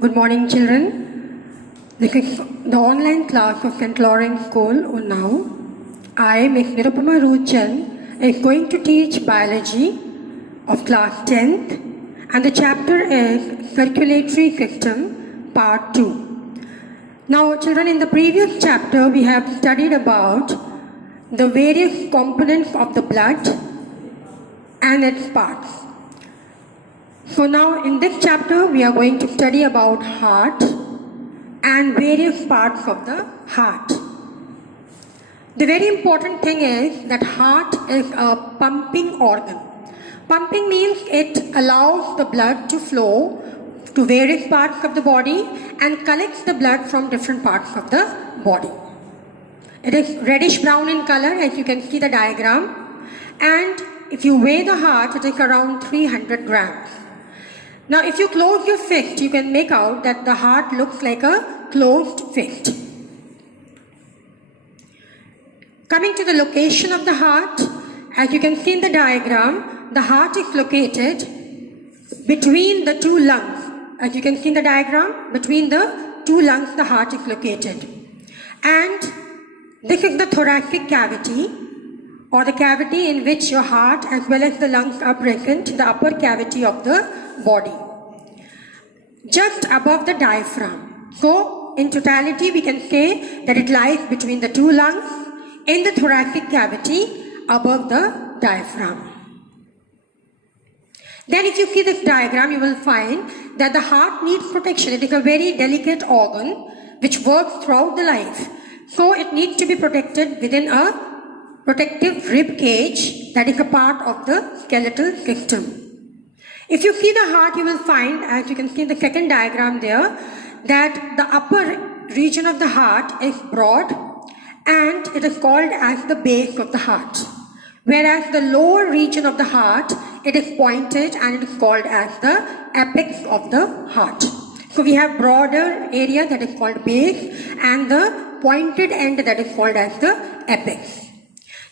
Good morning, children. This is the online class of St. Lawrence School, Unnao. I, Ms. Nirupama Ruchan, is going to teach biology of class 10th, and the chapter is Circulatory System, part 2. Now, children, in the previous chapter, we have studied about the various components of the blood and its parts. So now in this chapter we are going to study about heart and various parts of the heart. The very important thing is that heart is a pumping organ. Pumping means it allows the blood to flow to various parts of the body and collects the blood from different parts of the body. It is reddish brown in color, as you can see the diagram, and if you weigh the heart, it is around 300 grams. Now, if you close your fist, you can make out that the heart looks like a closed fist. Coming to the location of the heart, as you can see in the diagram, the heart is located between the two lungs. As you can see in the diagram, between the two lungs, the heart is located. And this is the thoracic cavity, or the cavity in which your heart as well as the lungs are present, the upper cavity of the body, just above the diaphragm. So, in totality, we can say that it lies between the two lungs in the thoracic cavity above the diaphragm. Then if you see this diagram, you will find that the heart needs protection. It is a very delicate organ which works throughout the life. So, it needs to be protected within a protective rib cage that is a part of the skeletal system. If you see the heart, you will find, as you can see in the second diagram there, that the upper region of the heart is broad and it is called as the base of the heart. Whereas the lower region of the heart, it is pointed and it is called as the apex of the heart. So we have broader area that is called base and the pointed end that is called as the apex.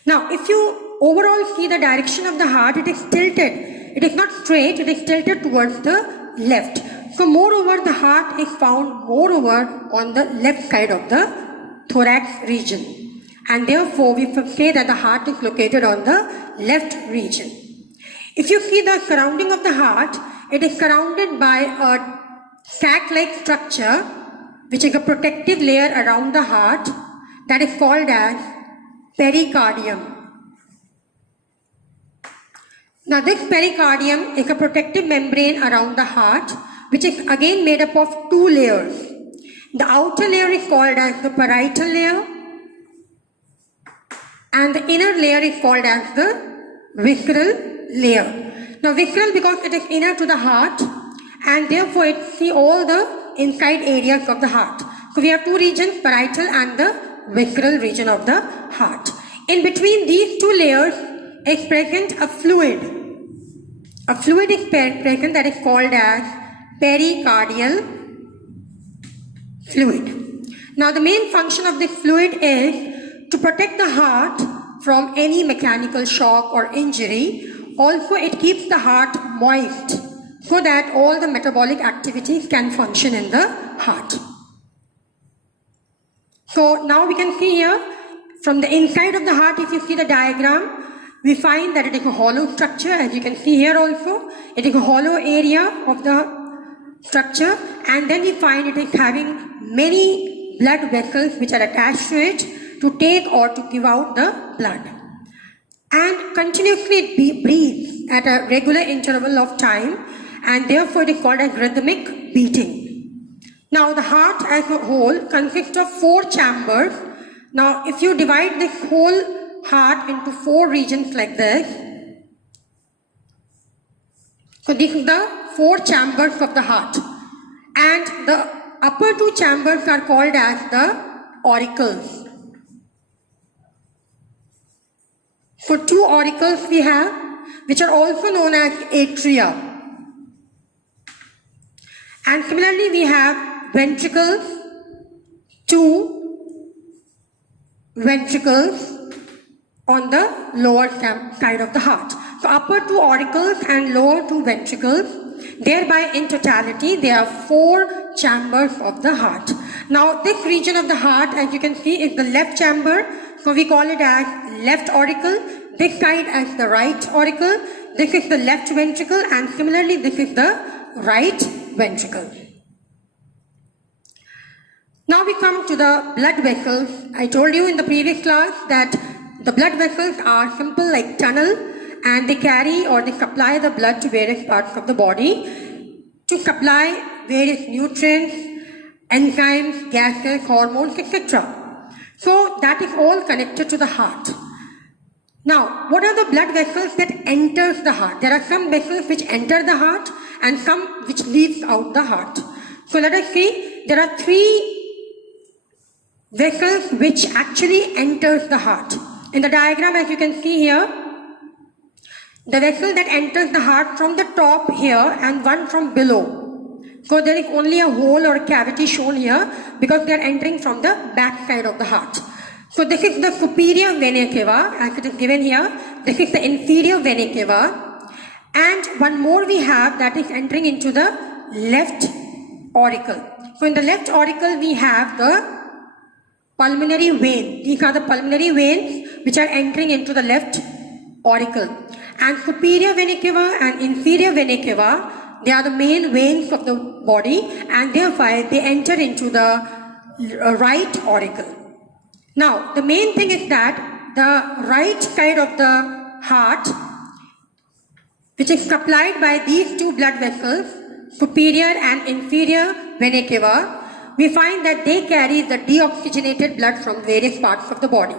Now, if you overall see the direction of the heart, it is tilted. It is not straight, it is tilted towards the left. So, moreover, the heart is found moreover on the left side of the thorax region. And therefore, we say that the heart is located on the left region. If you see the surrounding of the heart, it is surrounded by a sac-like structure, which is a protective layer around the heart, that is called as pericardium. Now this pericardium is a protective membrane around the heart, which is again made up of two layers. The outer layer is called as the parietal layer and the inner layer is called as the visceral layer. Now visceral because it is inner to the heart and therefore it sees all the inside areas of the heart. So we have two regions, parietal and the visceral region of the heart. In between these two layers is present a fluid. A fluid is present that is called as pericardial fluid. Now the main function of this fluid is to protect the heart from any mechanical shock or injury. Also it keeps the heart moist so that all the metabolic activities can function in the heart. So now we can see here from the inside of the heart, if you see the diagram, we find that it is a hollow structure, as you can see here also. It is a hollow area of the structure, and then we find it is having many blood vessels which are attached to it to take or to give out the blood. And continuously it breathes at a regular interval of time, and therefore it is called as rhythmic beating. Now the heart as a whole consists of 4 chambers. Now if you divide this whole heart into 4 regions like this, so these are the 4 chambers of the heart, and the upper 2 chambers are called as the auricles. So 2 auricles we have, which are also known as atria, and similarly we have ventricles, 2 ventricles on the lower side of the heart. So upper 2 auricles and lower 2 ventricles, Thereby, in totality, there are 4 chambers of the heart. Now, this region of the heart, as you can see, is the left chamber. So we call it as left auricle. This side as the right auricle. This is the left ventricle, and similarly, this is the right ventricle. Now we come to the blood vessels. I told you in the previous class that the blood vessels are simple like tunnel, and they carry or they supply the blood to various parts of the body to supply various nutrients, enzymes, gases, hormones, etc. So that is all connected to the heart. Now, what are the blood vessels that enters the heart? There are some vessels which enter the heart and some which leaves out the heart. So let us see, there are 3 vessels which actually enters the heart. In the diagram, as you can see here, the vessel that enters the heart from the top here and one from below. So there is only a hole or a cavity shown here because they are entering from the back side of the heart. So this is the superior vena cava, as it is given here. This is the inferior vena cava. And one more we have that is entering into the left auricle. So in the left auricle we have the pulmonary vein. These are the pulmonary veins which are entering into the left auricle. And superior vena cava and inferior vena cava, they are the main veins of the body, and therefore they enter into the right auricle. Now, the main thing is that the right side of the heart, which is supplied by these 2 blood vessels, superior and inferior vena cava, we find that they carry the deoxygenated blood from various parts of the body.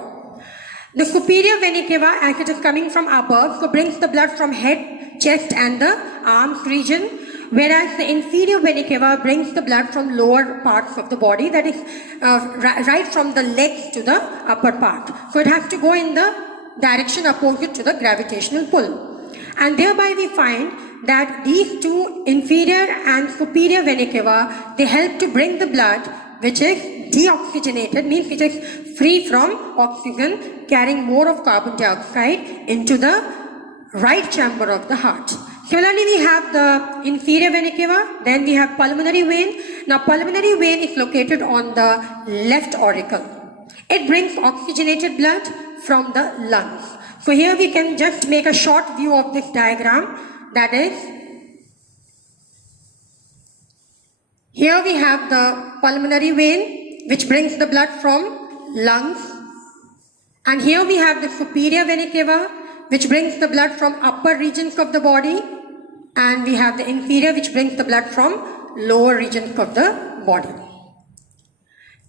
The superior vena cava, as it is coming from above, so brings the blood from head, chest and the arms region, whereas the inferior vena cava brings the blood from lower parts of the body, that is right from the legs to the upper part. So it has to go in the direction opposite to the gravitational pull. And thereby we find that these 2 inferior and superior vena cava, they help to bring the blood which is deoxygenated, means it is free from oxygen, carrying more of carbon dioxide into the right chamber of the heart. Similarly, we have the inferior vena cava, then we have pulmonary vein. Now, pulmonary vein is located on the left auricle. It brings oxygenated blood from the lungs. So here we can just make a short view of this diagram. That is, here we have the pulmonary vein which brings the blood from lungs, and here we have the superior vena cava which brings the blood from upper regions of the body, and we have the inferior which brings the blood from lower regions of the body.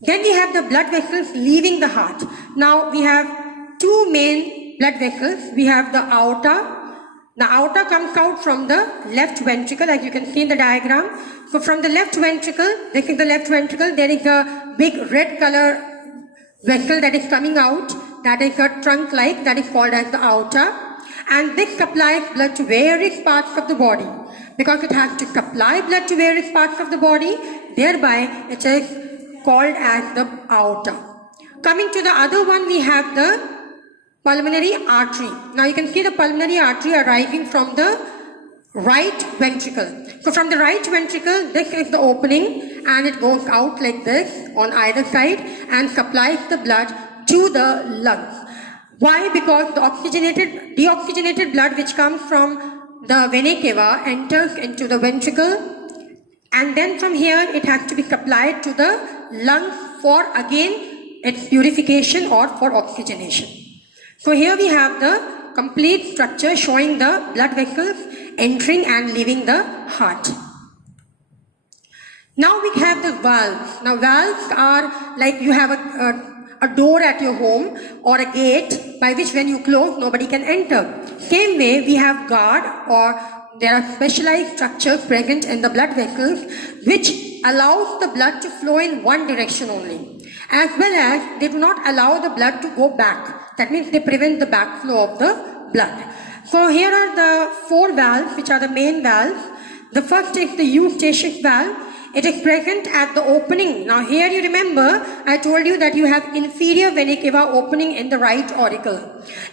Then we have the blood vessels leaving the heart. Now we have 2 main blood vessels. We have the aorta. The aorta comes out from the left ventricle, as you can see in the diagram. So from the left ventricle, this is the left ventricle, there is a big red color vessel that is coming out, that is a trunk-like, that is called as the aorta. And this supplies blood to various parts of the body. Because it has to supply blood to various parts of the body, thereby it is called as the aorta. Coming to the other one, we have the pulmonary artery. Now you can see the pulmonary artery arising from the right ventricle. So from the right ventricle, this is the opening, and it goes out like this on either side and supplies the blood to the lungs. Why? Because the deoxygenated blood which comes from the vena cava enters into the ventricle, and then from here it has to be supplied to the lungs for again its purification or for oxygenation. So here we have the complete structure showing the blood vessels entering and leaving the heart. Now we have the valves. Now valves are like you have a door at your home or a gate by which when you close nobody can enter. Same way we have guard, or there are specialized structures present in the blood vessels which allows the blood to flow in one direction only, as well as they do not allow the blood to go back. That means they prevent the backflow of the blood. So here are the 4 valves which are the main valves. The first is the eustachian valve. It is present at the opening. Now here you remember, I told you that you have inferior vena cava opening in the right auricle.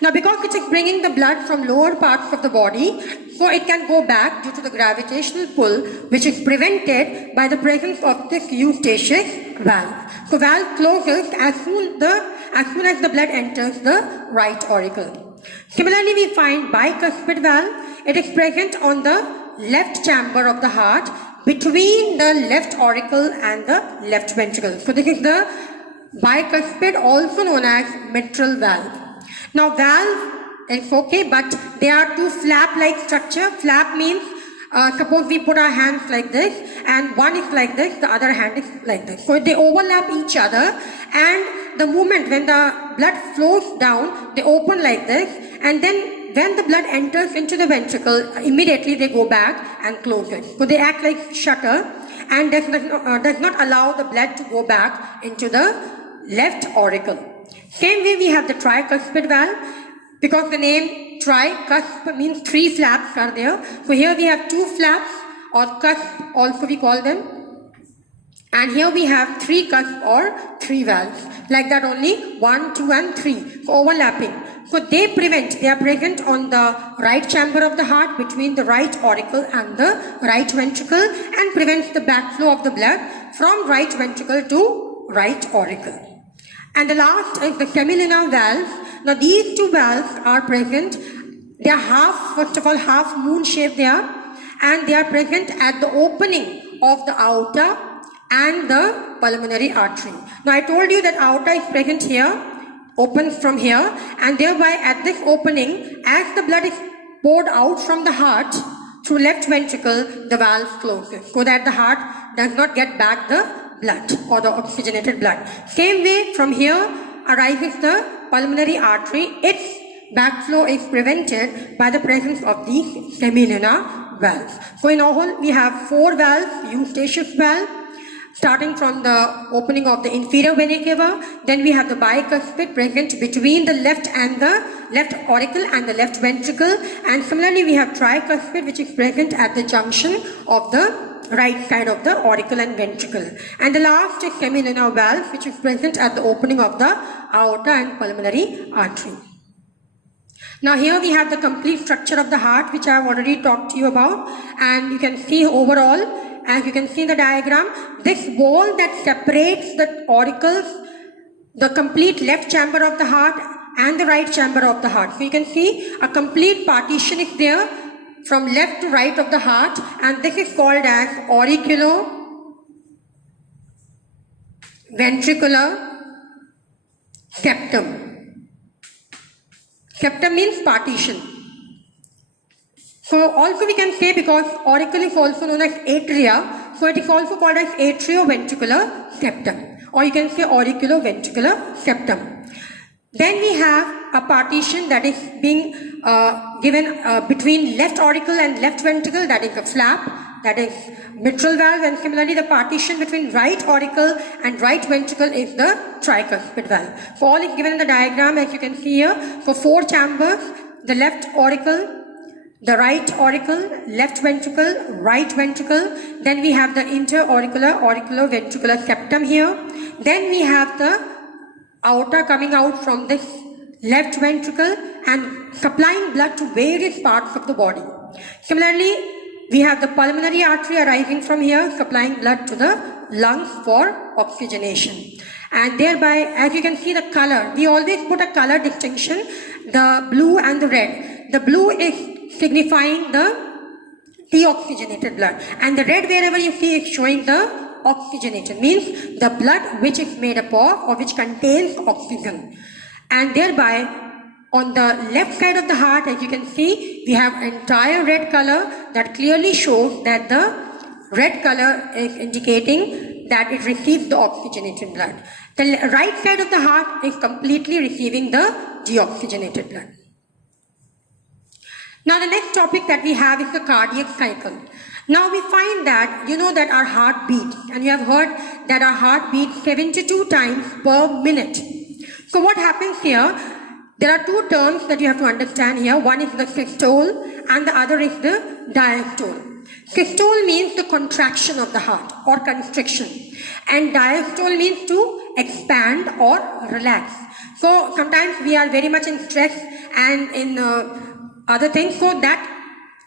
Now because it is bringing the blood from lower parts of the body, so it can go back due to the gravitational pull, which is prevented by the presence of this eustachius valve. So valve closes as soon as the blood enters the right auricle. Similarly, we find bicuspid valve. It is present on the left chamber of the heart between the left auricle and the left ventricle. So this is the bicuspid, also known as mitral valve. Now valve is okay, but they are two flap-like structure. Flap means suppose we put our hands like this and one is like this, the other hand is like this. So they overlap each other, and the moment when the blood flows down, they open like this, and then when the blood enters into the ventricle, immediately they go back and close it. So they act like shutter and does not allow the blood to go back into the left auricle. Same way we have the tricuspid valve, because the name tricusp means three flaps are there. So here we have two flaps, or cusp also we call them. And here we have three cusp or three valves. Like that only 1, 2 and 3. So overlapping. So they are present on the right chamber of the heart between the right auricle and the right ventricle, and prevents the backflow of the blood from right ventricle to right auricle. And the last is the semilunar valves. Now these two valves are present. They are first of all half moon shaped there, and they are present at the opening of the aorta and the pulmonary artery. Now I told you that aorta is present here, opens from here, and thereby at this opening, as the blood is poured out from the heart through left ventricle, the valve closes so that the heart does not get back the blood or the oxygenated blood. Same way from here arises the pulmonary artery. Its backflow is prevented by the presence of these semilunar valves. So in all, we have 4 valves: eustachius valve, starting from the opening of the inferior vena cava. Then we have the bicuspid present between the left auricle and the left ventricle. And similarly, we have tricuspid, which is present at the junction of the right side of the auricle and ventricle. And the last is semilunar valve, which is present at the opening of the aorta and pulmonary artery. Now here we have the complete structure of the heart, which I have already talked to you about. And you can see overall, as you can see in the diagram, this wall that separates the auricles, the complete left chamber of the heart and the right chamber of the heart. So you can see a complete partition is there from left to right of the heart, and this is called as auriculo-ventricular septum. Septum means partition. So also we can say, because auricle is also known as atria, so it is also called as atrioventricular septum, or you can say auriculo-ventricular septum. Then we have a partition that is being given between left auricle and left ventricle, that is a flap, that is mitral valve, and similarly the partition between right auricle and right ventricle is the tricuspid valve. So all is given in the diagram, as you can see here. So 4 chambers: the left auricle, the right auricle, left ventricle, right ventricle. Then we have the interauricular, auriculo-ventricular septum here. Then we have the aorta coming out from this left ventricle and supplying blood to various parts of the body. Similarly, we have the pulmonary artery arising from here, supplying blood to the lungs for oxygenation. And thereby, as you can see the color, we always put a color distinction, the blue and the red. The blue is signifying the deoxygenated blood, and the red, wherever you see, is showing the oxygenated, means the blood which is made up of or which contains oxygen. And thereby, on the left side of the heart, as you can see, we have entire red color that clearly shows that the red color is indicating that it receives the oxygenated blood. The right side of the heart is completely receiving the deoxygenated blood. Now the next topic that we have is the cardiac cycle. Now we find that, you know that our heart beats, and you have heard that our heart beats 72 times per minute. So what happens here? There are 2 terms that you have to understand here. One is the systole and the other is the diastole. Systole means the contraction of the heart or constriction, and diastole means to expand or relax. So sometimes we are very much in stress and in other things, so that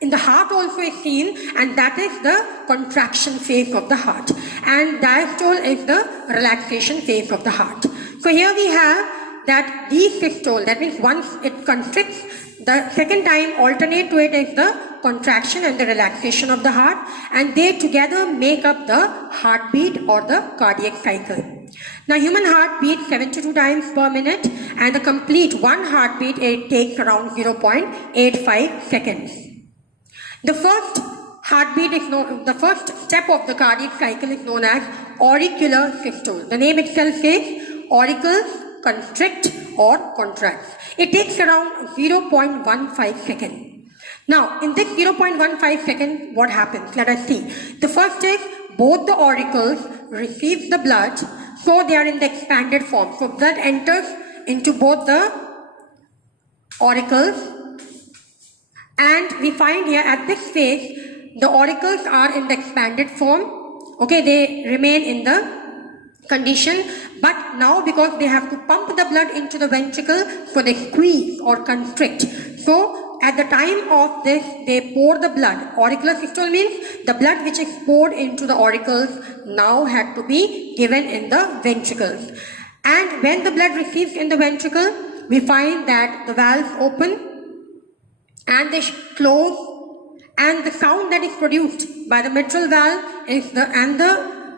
in the heart also is seen, and that is the contraction phase of the heart, and diastole is the relaxation phase of the heart. So here we have that desystole, that means once it constricts, the second time alternate to it is the contraction and the relaxation of the heart, and they together make up the heartbeat or the cardiac cycle. Now human heart beats 72 times per minute, and the complete one heartbeat it takes around 0.85 seconds. The first heartbeat is the first step of the cardiac cycle is known as auricular systole. The name itself says auricles constrict or contract. It takes around 0.15 seconds. Now, in this 0.15 seconds, what happens? Let us see. The first is both the auricles receive the blood, so they are in the expanded form. So blood enters into both the auricles, and we find here at this phase, the auricles are in the expanded form. Okay, they remain in the condition, but now because they have to pump the blood into the ventricle, so they squeeze or constrict. So at the time of this, they pour the blood. Auricular systole means the blood which is poured into the auricles now had to be given in the ventricles. And when the blood receives in the ventricle, we find that the valves open and they close, and the sound that is produced by the mitral valve is the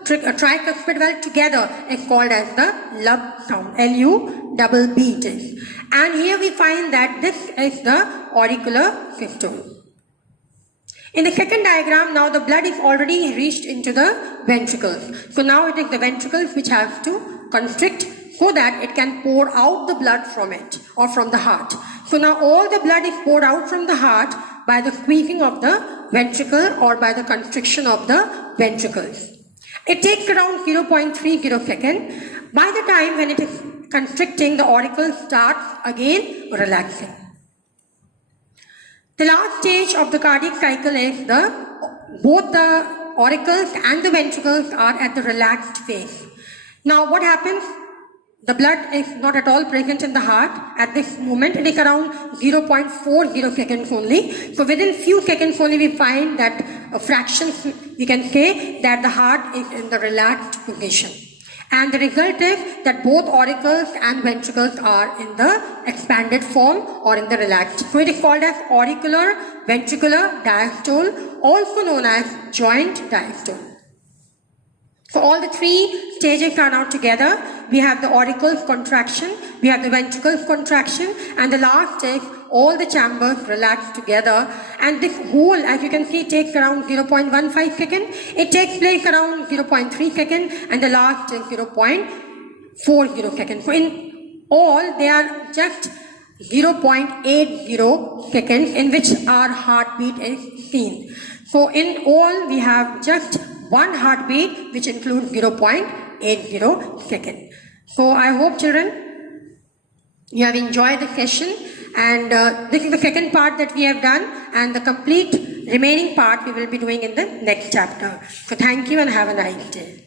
tricuspid valve together is called as the lub sound, L-U-B-B it is. And here we find that this is the auricular systole. In the second diagram, now the blood is already reached into the ventricles. So now it is the ventricles which have to constrict so that it can pour out the blood from it or from the heart. So now all the blood is poured out from the heart by the squeezing of the ventricle or by the constriction of the ventricles. It takes around 0.30 seconds. By the time when it is constricting, the auricle starts again relaxing. The last stage of the cardiac cycle is both the auricles and the ventricles are at the relaxed phase. Now what happens? The blood is not at all present in the heart at this moment. It is around 0.40 seconds only. So within few seconds only we find that fractions, we can say that the heart is in the relaxed position. And the result is that both auricles and ventricles are in the expanded form or in the relaxed. So it is called as auricular ventricular diastole, also known as joint diastole. So all the three stages are now together. We have the auricles contraction, we have the ventricles contraction, and the last is all the chambers relax together. And this whole, as you can see, takes around 0.15 seconds. It takes place around 0.3 seconds, and the last is 0.40 seconds. So in all, they are just 0.80 seconds in which our heartbeat is seen. So in all, we have just one heartbeat which includes 0.80 seconds. So I hope children, you have enjoyed the session, and this is the second part that we have done, and the complete remaining part we will be doing in the next chapter. So thank you and have a nice day.